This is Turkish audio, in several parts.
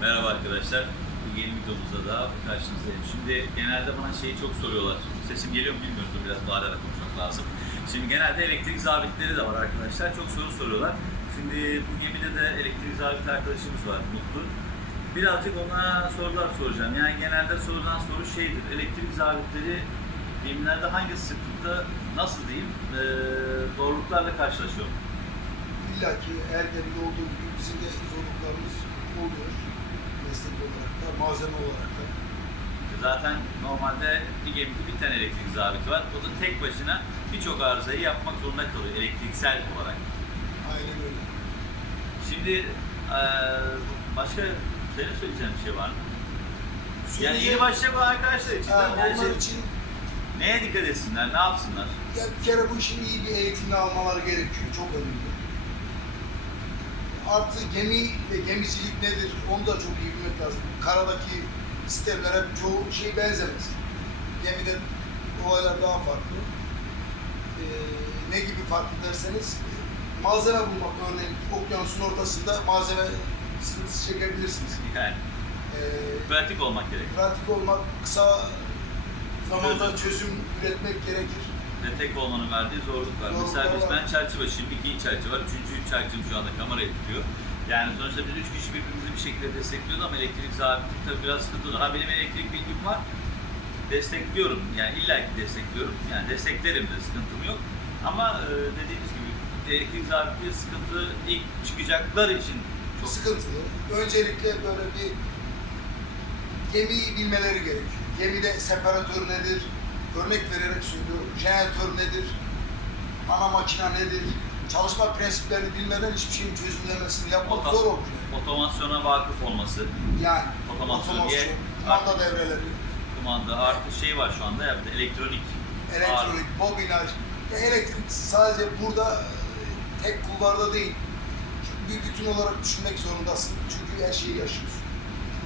Merhaba arkadaşlar. Bu yeni videomuzda daha karşınızdayım. Şimdi genelde bana şeyi çok soruyorlar. Sesim geliyor mu bilmiyorum. Biraz bağırarak konuşmak lazım. Şimdi genelde elektrik zabitleri de var arkadaşlar. Çok soru soruyorlar. Şimdi bu gemide de elektrik zabit arkadaşımız var Mutlu. Birazcık ona sorular soracağım. Yani genelde sorulan soru şeydir. Elektrik zabitleri gemilerde hangi sıklıkta nasıl diyeyim eee, zorluklarla karşılaşıyor? İlla ki her gemide olduğu gibi bizim de zorluklarımız oluyor. Meslek olarak da, malzeme olarak da. Zaten normalde bir gemide bir tane elektrik zabiti var. O da tek başına birçok arızayı yapmak zorunda kalıyor elektriksel olarak. Aynen öyle. Şimdi başka senin söyleyeceğin bir şey var mı? Yani yeni başlayacak olan arkadaşlar için, Ha, onlar şey- için neye dikkat etsinler, ne yapsınlar? ya bir kere bu işin iyi bir eğitimini almaları gerekiyor. Çok önemli. Artı gemi ve gemicilik nedir onu da çok iyi bilmek lazım. Karadaki sistemlere çoğu şey benzemez. Gemide olaylar daha farklı. Ee, ne gibi farklı derseniz malzeme bulmak örneğin okyanusun ortasında malzeme sıkıntısı çekebilirsiniz. Yani Ee, pratik olmak gerek. pratik olmak, kısa zamanda çözüm üretmek gerekir. Ve tek olmanın verdiği. Zorluklar Mesela biz ben çerçeve başıyım, ikinci çerçeve var, üçüncü çerçevem şu anda kamerayı tutuyor. Yani sonuçta biz üç kişi birbirimizi bir şekilde destekliyoruz ama elektrik zabitlik tabii biraz sıkıntılı. Ha benim elektrik bilgim var, destekliyorum. Yani illaki destekliyorum. Yani desteklerim de sıkıntım yok. Ama e, dediğimiz gibi elektrik zabitliği sıkıntı ilk çıkacaklar için çok Sıkıntılı. Öncelikle böyle bir gemiyi bilmeleri gerekiyor. Gemide separatör nedir? Örnek vererek söylüyorum. Jeneratör nedir? Ana makina nedir? Çalışma prensiplerini bilmeden hiçbir şeyin çözümlemesini yapmak Ota- zor olur. otomasyona vakıf olması, Yani Otomasyon otomasyon, diye- kumanda devreleri, kumanda artı şey var şu anda ya elektronik elektronik, bobinaj. Ya elektrik sadece burada e, tek kulvarda değil. Bir bütün olarak düşünmek zorundasın. Çünkü her şeyi yaşıyorsun.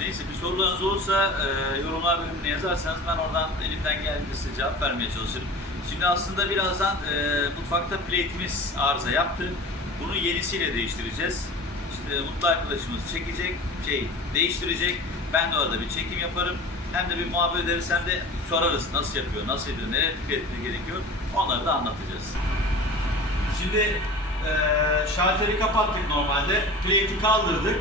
Neyse bir sorularınız olursa e, yorumlar bölümüne yazarsanız ben oradan elimden geldiğince cevap vermeye çalışırım. Şimdi aslında birazdan e, mutfakta plate'imiz arıza yaptı. Bunu yenisiyle değiştireceğiz. İşte mutlu arkadaşımız çekecek, şey değiştirecek. Ben de orada bir çekim yaparım. Hem de bir muhabbet ederiz hem de sorarız nasıl yapıyor, nasıl ediyor, nereye dikkat etmesi gerekiyor. Onları da anlatacağız. Şimdi e, şalteri kapattık normalde. Plate'i kaldırdık.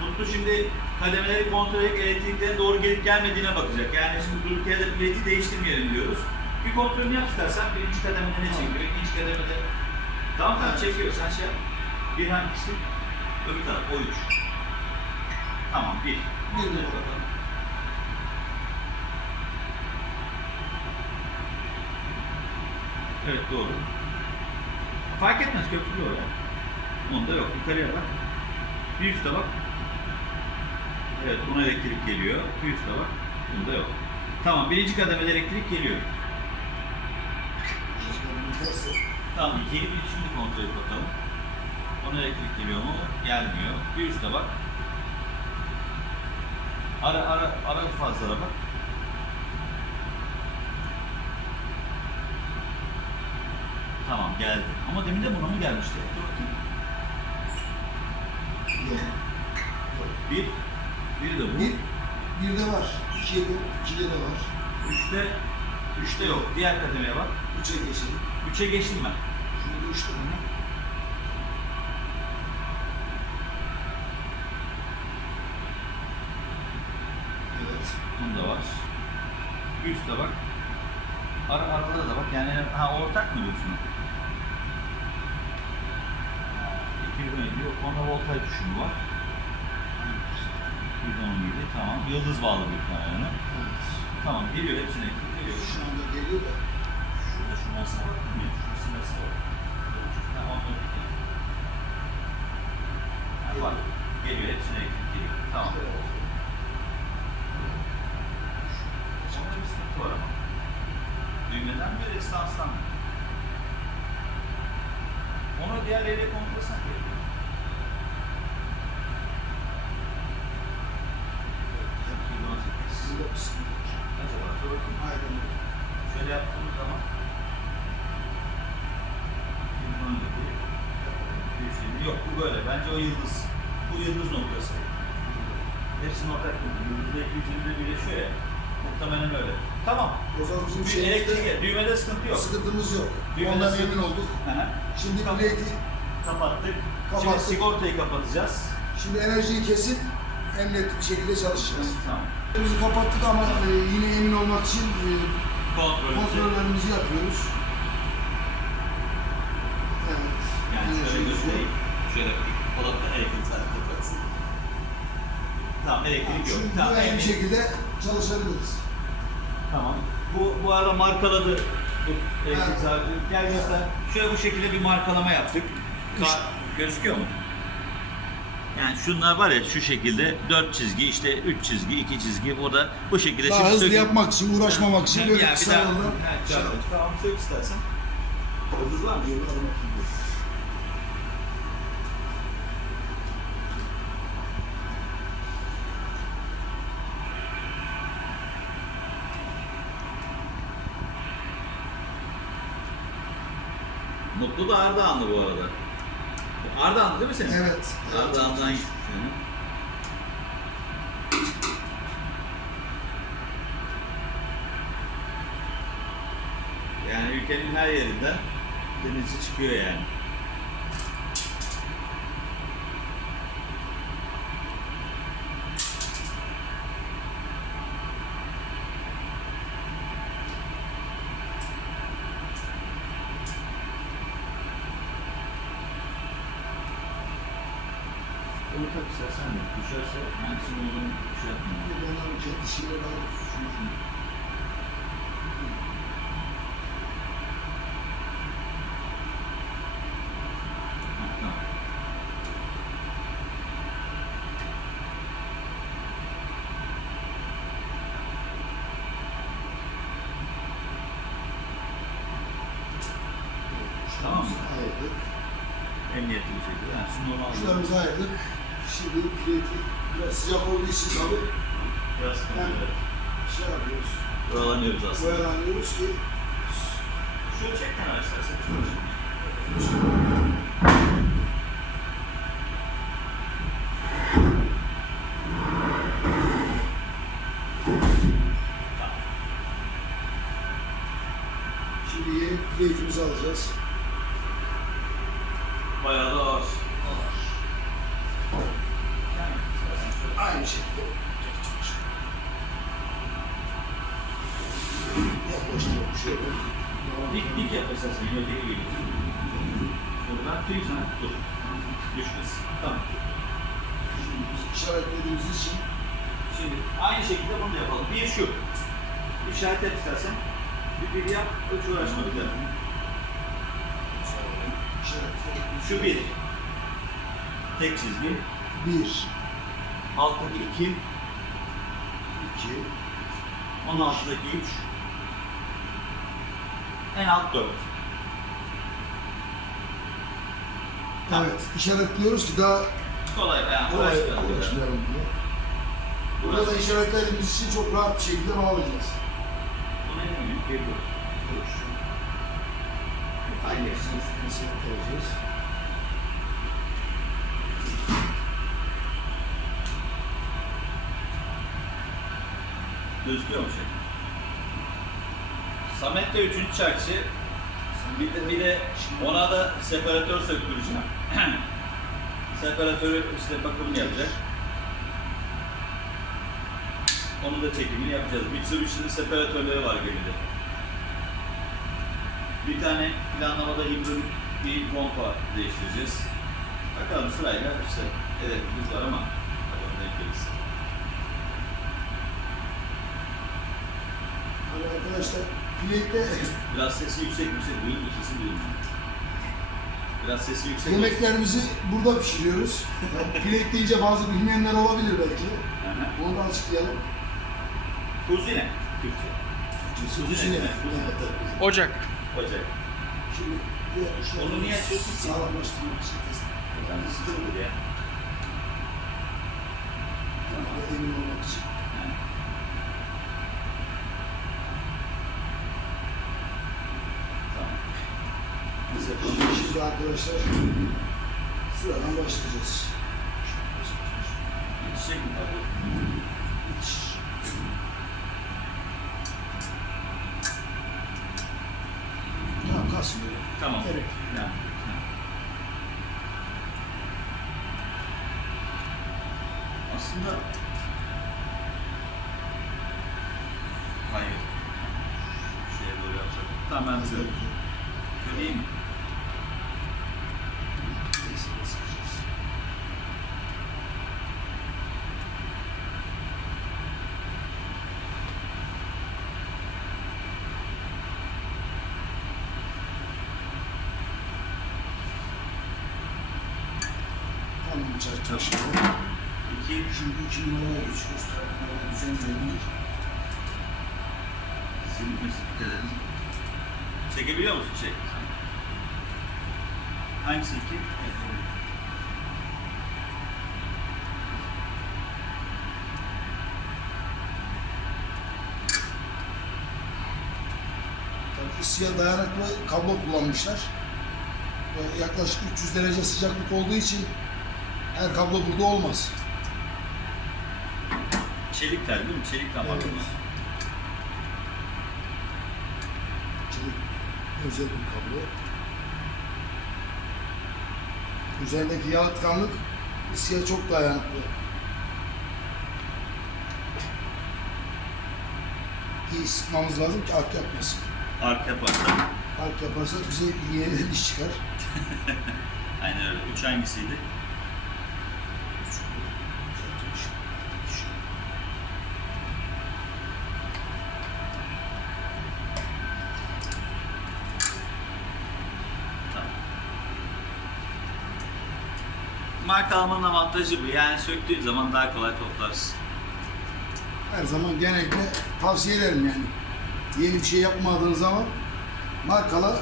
Mutlu şimdi kademeleri kontrol edip elektriklerin doğru gelip gelmediğine bakacak. Yani şimdi durduk yerde bileti değiştirmeyelim diyoruz. Bir kontrolünü yap istersen. Birinci kademede ne çekiyor? ikinci kademede... Tamam tamam çekiyor. Sen şey yap. Bir hangisi? Öbür taraf. O üç. Tamam bir. Bir numara. Evet doğru. Fark etmez köprülü oraya. Onda yok. Yukarıya bak. Bir üstte bak. Evet buna elektrik geliyor. Bir üstte bak. Bunda yok. Tamam birinci kademede elektrik geliyor. Tamam ikiyi bir şimdi kontrol et bakalım. Ona elektrik geliyor mu? Gelmiyor. Bir üstte bak. Ara ara ara fazlara bak. Tamam geldi. Ama demin de buna mı gelmişti? Dur bakayım. Bir, bir de bu. Bir, bir de var. İkiye yok. İkide de var. Üçte, üçte yok. Diğer kademeye bak. Üçe geçelim. Üçe geçtim ben. Şurada üç tane. Evet. Bunda var. Üstte bak. Ara, arkada da bak. Yani ha ortak mı diyorsun? Ha, 2017 yok. Onda voltaj düşümü var. 217 tamam. Yıldız bağlı bir yani. Evet. Tamam geliyor hepsine geliyor. Şu anda geliyor da. Şurada şu masa var? Şu masa var. Onda bir tane. Ha, bak. Geliyor hepsine geliyor. Tamam. Orada bir sıkıntı var ama. Düğmeden mi restanstan mı? Onu diğerleriyle kontrol etsen gerekiyor. 218. Burada bir sıkıntı var. Acaba dur bakayım. Aynen öyle. Şöyle yaptığımız zaman 217. 220. Yok bu böyle. Bence o yıldız. Bu yıldız noktası. Hepsinin ortak yüzde iki yüzünde birleşiyor ya. Muhtemelen öyle. Tamam. O zaman bizim Bir elektrik düğmede sıkıntı yok. sıkıntımız yok. Düğmede Ondan sıkıntı- olduk. Hı hı. Şimdi Tamam. Kapattık. Şimdi Kapattık. sigortayı kapatacağız. şimdi enerjiyi kesip net bir şekilde çalışacağız. Tamam. Bizi kapattık ama e, yine emin olmak için e, Kontrol. kontrollerimizi yapıyoruz. Evet. Yani şöyle göstereyim. Şöyle odakta elektrik zaten kapatsın. Tamam elektrik yok. Tamam. bu en bir şekilde çalışabiliriz. Tamam. Bu, bu arada markaladı. Bu elektrik Evet. Gel göster. Şöyle bu şekilde bir markalama yaptık. Ka- gözüküyor mu? Yani şunlar var ya şu şekilde dört çizgi işte üç çizgi iki çizgi o da bu şekilde Daha şimdi hızlı söküp- yapmak için, uğraşmamak için Yani böyle bir kısa daha- şey tamam. sök istersen. Yıldız var mı? Mutlu da Ardahanlı bu arada. Ardahanlı değil mi senin? Evet. Ardahan'dan gittik. Yani ülkenin her yerinden denizci çıkıyor yani. Onu tak istersen de düşerse hangisini olduğunu düşertmiyor. Onların kendi şeyleri alıp şunu şunu. Tamam. Mı? Ayırdık. Emniyetli bir şekilde. Yani şu normal. Uçlarımızı ayırdık. Şimdi plate'i biraz sıcak olduğu için tabii Biraz sıkıntı. şey yapıyoruz. Buralanıyoruz aslında. Boyalanıyoruz ki Şöyle çek kenara istersen. şimdi yeni plate'imizi alacağız. Esasında. Yönteki gibi. Buradan tüy sana dur. Düşmesin. Tamam. Şimdi işaretlediğimiz için Şimdi aynı şekilde bunu da yapalım. Bir şu. İşaret et istersen. Bir bir yap. Hiç uğraşma bir daha. Şu bir. Tek çizgi. Bir, Alttaki iki. iki, Onun altındaki üç. En alt dört. Tamam. Evet, işaretliyoruz ki daha Kolay. Yani kolay uğraşmayalım. diye. Burada da işaretlediğimiz için çok rahat bir şekilde bağlayacağız. Buna ne diyeyim? Bir bu. Aynı mesela koyacağız. Gözüküyor mu şey? Samet de üçüncü çarkçı. Bir de, bir de ona da separatör söktüreceğim. Separatörü işte bakımını yapacak. Onun da çekimini yapacağız. Mitsubishi'nin separatörleri var gemide. Bir tane planlamada hibrit bir pompa değiştireceğiz. Bakalım sırayla işte hedefimiz var ama bakalım denk gelirse. Hani arkadaşlar plate'de Biraz sesi yüksek yüksek musun? Sesini duyuyor musun? Biraz sesi yüksek olsun. yemeklerimizi burada pişiriyoruz. Yani plate deyince bazı bilmeyenler olabilir belki. Hı. Bunu da açıklayalım. Kuzine. Türkçe. Kuzine. Kuzine. Ocak. Ocak. Şimdi diğer Onu niye açıyorsun? Sağlamlaştırmak için test. Yani sıkıntı ya. Tamam. Emin olmak için. Yani. Tamam. Biz yapalım. Şimdi arkadaşlar sıradan başlayacağız. Mi kablo? Tamam kalsın böyle. Tamam. Evet. Ha. Aslında Hayır. Şeye doğru yapsak. Tamam ben size söyleyeyim mi? Tamam çarşı. İki, Şimdi iki numaraya geçiyoruz. Tabii düzenleyelim. Silinmesi dikkat edin. Çekebiliyor musun? Çek. Hangisi iki? Tabii ısıya dayanıklı kablo kullanmışlar. Ve yaklaşık 300 derece sıcaklık olduğu için her kablo burada olmaz. Çelik tel değil mi? Çelik damarlı Evet. Çelik özel bir kablo. Üzerindeki yalıtkanlık ısıya çok dayanıklı. İyi sıkmamız lazım ki ark yapmasın. Ark yaparsa. Ark yaparsa bize yeniden iş çıkar. Aynen öyle. Üç hangisiydi? Tamam. Almanın avantajı bu. Yani söktüğün zaman daha kolay toplarsın. Her zaman genellikle tavsiye ederim yani. Yeni bir şey yapmadığın zaman markala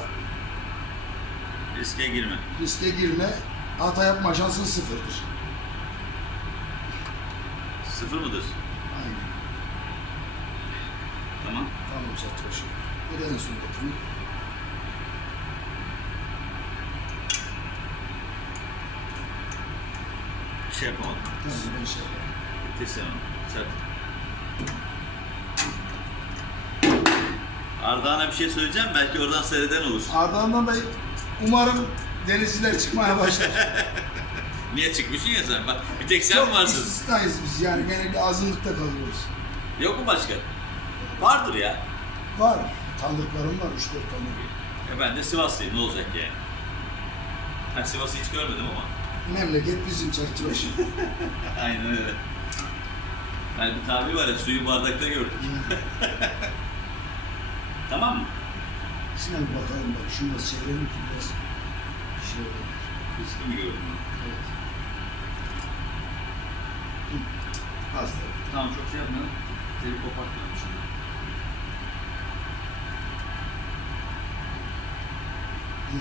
Riske girme. riske girme, hata yapma şansın sıfırdır. Sıfır mıdır? Aynen. Tamam. Tamam Satbaşı. Bir de en sondakini. Şey yapamadım. Tamam ben şey onu. Sert. Ardahan'a bir şey söyleyeceğim. Belki oradan seyreden olur. Ardından da umarım denizciler çıkmaya başlar. Niye çıkmışsın ya sen? Bak bir tek sen varsın. istisnayız biz yani genellikle azınlıkta kalıyoruz. Yok mu başka? Vardır ya. Var. Tanıdıklarım var 3-4 tane. Ya ben de Sivaslıyım. Ne olacak yani? Ben Sivas'ı hiç görmedim ama. Memleket bizim çarçıbaşı. Aynen öyle. Yani bir tabir var ya suyu bardakta gördük. tamam mı? Bir bakalım bak şunu nasıl çevirelim ki biraz şey olur. Riski mi gördün? Evet. Az da. Tamam çok şey yapmayalım. Seni kopartmayalım şimdi.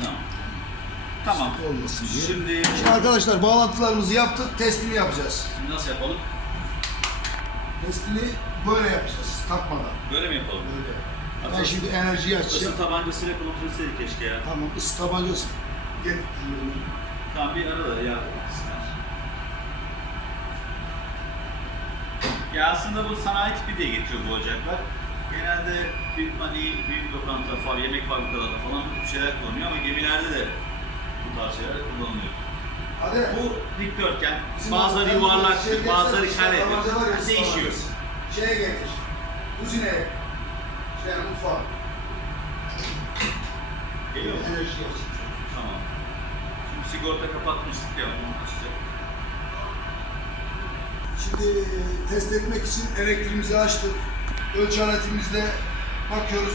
Tamam. Tamam. Olmasın diye. Şimdi, Şimdi arkadaşlar bağlantılarımızı yaptık, testini yapacağız. şimdi nasıl yapalım? Testini böyle yapacağız, takmadan. Böyle mi yapalım? Böyle. Ben Aslında şimdi enerjiyi açacağım. Isı tabancasıyla kontrol etseydik keşke ya. Tamam, ısı tabancası. Gel. Tamam bir ara da ya. Ya aslında bu sanayi tipi diye geçiyor bu ocaklar. Genelde büyük mani, büyük lokanta, far, yemek fabrikalarında falan bu tip şeyler kullanıyor ama gemilerde de şeyler kullanılıyor. Hadi. Bu dikdörtgen, Bizim bazıları orada yuvarlak, şey bazıları işte kare tabanca var ya, yapıyor. ısı Değişiyor. Şeye getir. Kuzineye. Şey mutfağa. Geliyor mu? Enerji açacağım. Tamam. Şimdi sigorta kapatmıştık ya onu açacak. Şimdi e, test etmek için elektriğimizi açtık. Ölçü aletimizle bakıyoruz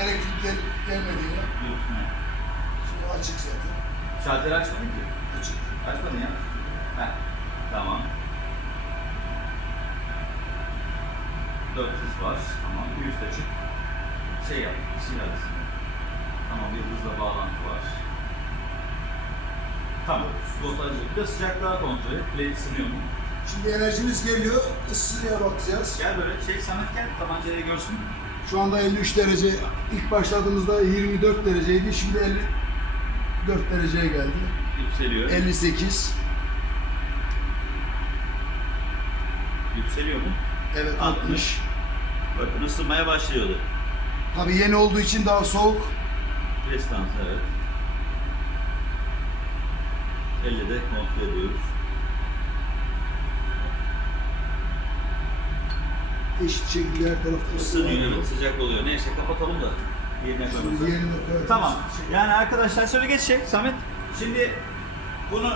elektrik gel gelmediğine. Şimdi açık zaten. Şalteri açmadın ki. Açık. Açmadın ya. Heh, tamam. 400 var. Tamam. Bir üst açık. Şey yap. Sil arasında. Tamam. Yıldızla bağlantı var. Tamam. Voltajı. Bir de sıcaklığa kontrol et. Plate ısınıyor mu? Şimdi enerjimiz geliyor. Isıya bakacağız. Gel böyle şey Samet gel. Tabancayı görsün. Şu anda 53 derece. İlk başladığımızda 24 dereceydi. Şimdi 54 dereceye geldi. Yükseliyor. 58. Yükseliyor mu? Evet 60. 60. Bakın ısınmaya başlıyordu. Tabii yeni olduğu için daha soğuk. Restans evet. 50'de kontrol ediyoruz. Eşit şekilde her tarafta Isınıyor evet sıcak oluyor. Neyse kapatalım da yerine Şimdi koyalım. yerine koyarız. Tamam. Yani arkadaşlar şöyle geçecek Samet. Şimdi bunu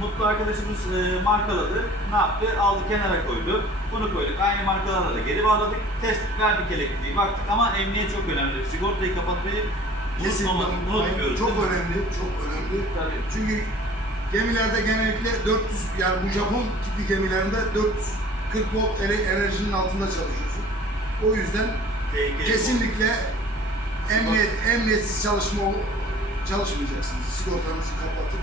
Mutlu arkadaşımız e, markaladı. Ne yaptı? Aldı kenara koydu. Bunu koyduk. Aynı markalarla da geri bağladık. Test verdik elektriği. Baktık ama emniyet çok önemli. Sigortayı kapatmayı unutmamak- unutmuyoruz. çok önemli, çok önemli. Tabii. Çünkü gemilerde genellikle 400 yani bu Japon tipi gemilerinde 440 volt enerjinin altında çalışıyorsun. O yüzden Tehlikeli kesinlikle emniyet emniyetsiz çalışma çalışmayacaksınız. Sigortanızı kapatıp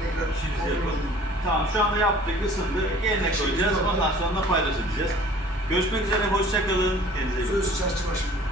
tekrar İşimizi kontrol yapalım. edin. Tamam şu anda yaptık, ısındı. Yerine koyacağız. Ondan sonra da paylaş edeceğiz. Görüşmek üzere, hoşça kalın. Kendinize iyi bakın. Söz çarşı başında.